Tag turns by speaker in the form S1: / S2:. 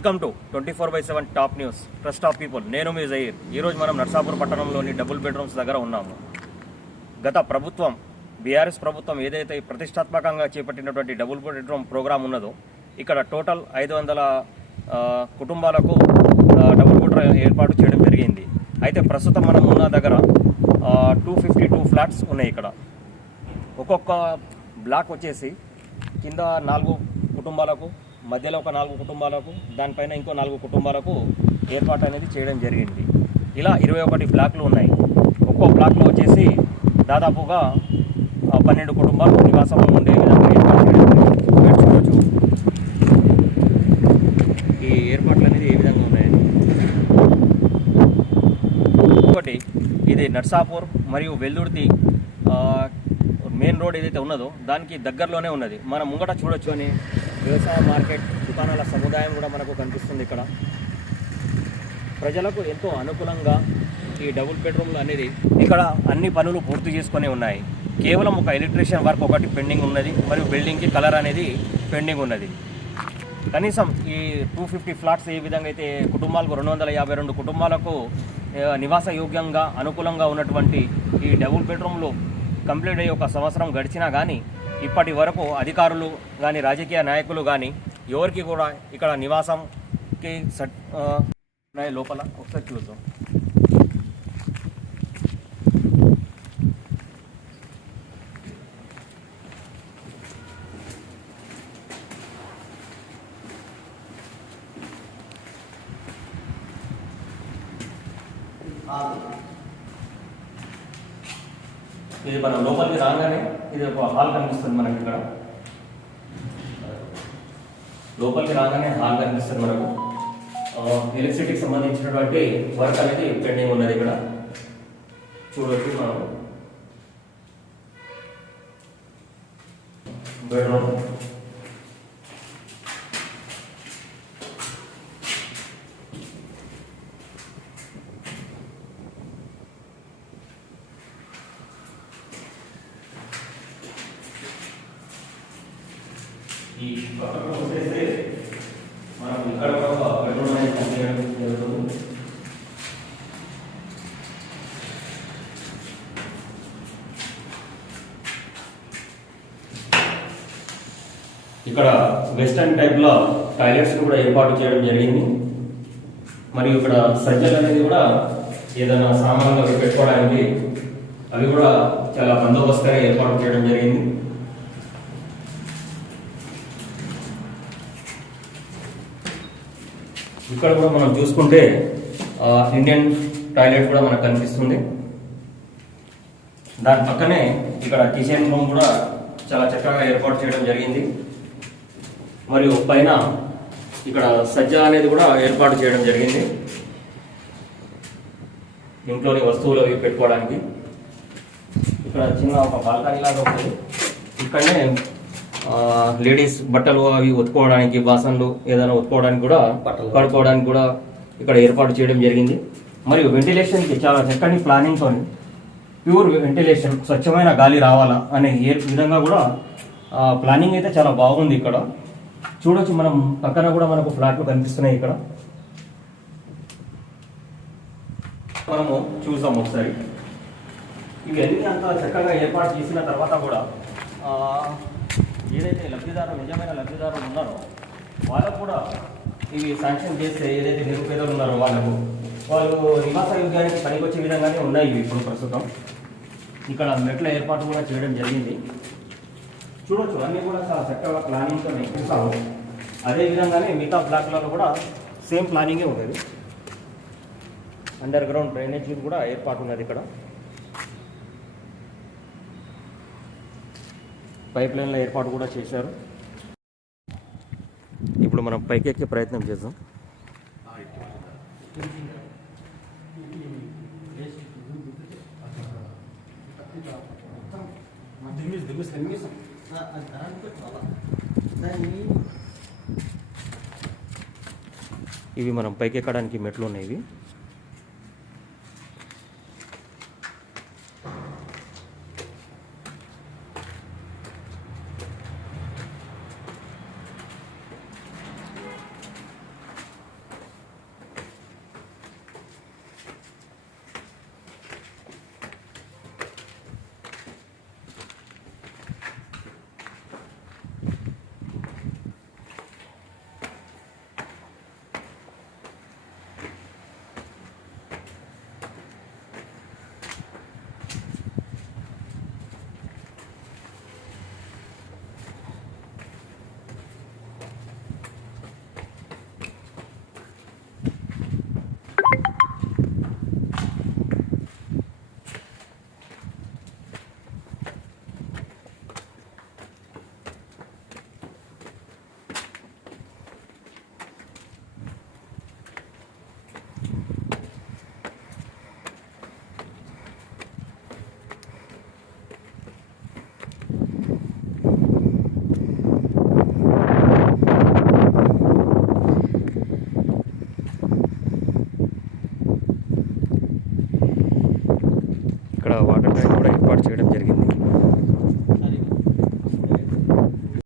S1: Welcome to twenty four by seven top news. Trust of people. నేను మీ జయీర్. ఈరోజు మనం నర్సాపూర్ పట్టణంలోని డబుల్ బెడ్రూమ్స్ దగ్గర ఉన్నాము. గత ప్రభుత్వం బీఆర్ఎస్ ప్రభుత్వం ఏదైతే ప్రతిష్టాత్మకంగా చేపట్టినటువంటి డబుల్ బెడ్రూమ్ ప్రోగ్రాం ఉన్నదో ఇక్కడ టోటల్ ఐదు వందల కుటుంబాలకు డబుల్ బెడ్రూమ్ ఏర్పాటు చేయడం జరిగింది. అయితే ప్రస్తుతం మనం ఉన్న దగ్గర టూ ఫిఫ్టీ టూ ఫ్లాట్స్ ఉన్నాయి ఇక్కడ. ఒక్కొక్క బ్లాక్ వచ్చేసి కింద నాలుగు కుటుంబాలకు మధ్యలో ఒక నాలుగు కుటుంబాలకు దానిపైన ఇంకో నాలుగు కుటుంబాలకు ఏర్పాటు అనేది చేయడం జరిగింది. ఇలా ఇరవై ఒకటి బ్లాక్లు ఉన్నాయి. ఒక్కో బ్లాక్లో వచ్చేసి దాదాపుగా పన్నెండు కుటుంబాలు నివాసం ఉండే విధంగా ఏర్పాటు చేయడం మీరు ఈ ఏర్పాట్లు అనేది ఏ విధంగా ఉన్నాయని. ఒకటి ఇది నర్సాపూర్ మరియు వెల్దుర్తి మెయిన్ రోడ్ ఏదైతే ఉన్నదో దానికి దగ్గరలోనే ఉన్నది. మనం ముంగట చూడొచ్చు అని. వ్యవసాయ మార్కెట్ దుకాణాల సముదాయం కూడా మనకు కనిపిస్తుంది ఇక్కడ. ప్రజలకు ఎంతో అనుకూలంగా ఈ డబుల్ బెడ్రూమ్లు అనేది ఇక్కడ అన్ని పనులు పూర్తి చేసుకొని ఉన్నాయి. కేవలం ఒక ఎలక్ట్రీషియన్ వర్క్ ఒకటి పెండింగ్ ఉన్నది మరియు బిల్డింగ్కి కలర్ అనేది పెండింగ్ ఉన్నది. కనీసం ఈ టూ ఫిఫ్టీ ఫ్లాట్స్ ఏ విధంగా అయితే కుటుంబాలకు రెండు వందల యాభై రెండు కుటుంబాలకు నివాస యోగ్యంగా అనుకూలంగా ఉన్నటువంటి ఈ డబుల్ బెడ్రూమ్లు కంప్లీట్ అయ్యి ఒక సంవత్సరం గడిచినా కానీ ఇప్పటి వరకు అధికారులు కానీ రాజకీయ నాయకులు కానీ ఎవరికి కూడా ఇక్కడ నివాసంకి సట్ లోపల? ఒకసారి చూద్దాం. ఇది మనం లోపలికి రాగానే ఇది ఒక హాల్ కనిపిస్తుంది మనకి ఇక్కడ. లోపలికి రాగానే హాల్ కనిపిస్తుంది మనకు. ఎలక్ట్రిసిటీకి సంబంధించినటువంటి వర్క్ అనేది పెండింగ్ ఉన్నది ఇక్కడ. చూడవచ్చు మనం. బెడ్రూమ్ ఈ పక్కన వచ్చేస్తే మనం ఇక్కడ ఒక బెడ్రూమ్ అనేది కనిపించడం జరుగుతుంది. ఇక్కడ వెస్టర్న్ టైప్లో టాయిలెట్స్ కూడా ఏర్పాటు చేయడం జరిగింది. మరియు ఇక్కడ సజ్జలు అనేది కూడా ఏదైనా సామాన్లు పెట్టుకోవడానికి అవి కూడా చాలా బందోబస్తుగా ఏర్పాటు చేయడం జరిగింది. ఇక్కడ కూడా మనం చూసుకుంటే ఇండియన్ టాయిలెట్ కూడా మనకు కనిపిస్తుంది. దాని పక్కనే ఇక్కడ కిచెన్ రూమ్ కూడా చాలా చక్కగా ఏర్పాటు చేయడం జరిగింది. మరియు పైన ఇక్కడ సజ్జ అనేది కూడా ఏర్పాటు చేయడం జరిగింది. ఇంట్లోని వస్తువులు అవి పెట్టుకోవడానికి. ఇక్కడ చిన్న ఒక బాల్కనీ లాగా ఉంది. ఇక్కడనే లేడీస్ బట్టలు అవి ఉతుకోవడానికి బాసన్లు ఏదైనా ఉతుకోవడానికి కూడా కడుక్కోవడానికి కూడా ఇక్కడ ఏర్పాటు చేయడం జరిగింది. మరియు వెంటిలేషన్కి చాలా చక్కని ప్లానింగ్తో ప్యూర్ వెంటిలేషన్ స్వచ్ఛమైన గాలి రావాలా అనే ఏ విధంగా కూడా ప్లానింగ్ అయితే చాలా బాగుంది ఇక్కడ. చూడొచ్చు మనం పక్కన కూడా మనకు ఫ్లాట్లు కనిపిస్తున్నాయి ఇక్కడ. మనము చూసాం ఒకసారి. ఇవన్నీ అంతా చక్కగా ఏర్పాటు చేసిన తర్వాత కూడా ఏదైతే లబ్ధిదారులు నిజమైన లబ్ధిదారులు ఉన్నారో వాళ్ళకు కూడా ఇవి శాంక్షన్ చేస్తే ఏదైతే నిరుపేదలు ఉన్నారో వాళ్ళకు వాళ్ళు నివాస యోగ్యానికి పనికొచ్చే విధంగానే ఉన్నాయి ఇవి ఇప్పుడు ప్రస్తుతం. ఇక్కడ మెట్ల ఏర్పాటు కూడా చేయడం జరిగింది. చూడొచ్చు అన్నీ కూడా చాలా చక్కగా ప్లానింగ్తో చూసాము అదే విధంగానే మిగతా బ్లాక్లలో కూడా సేమ్ ప్లానింగే ఉండేది. అండర్ గ్రౌండ్ డ్రైనేజ్ కూడా ఏర్పాటు ఉన్నది ఇక్కడ. పైప్ లైన్ల ఏర్పాటు కూడా చేశారు. ఇప్పుడు మనం పైకెక్కే ప్రయత్నం చేద్దాం. ఇవి మనం పైకెక్కడానికి మెట్లు ఉన్నాయి ఇవి ఇక్కడ వాటర్ ట్యాంక్ కూడా ఏర్పాటు చేయడం జరిగింది.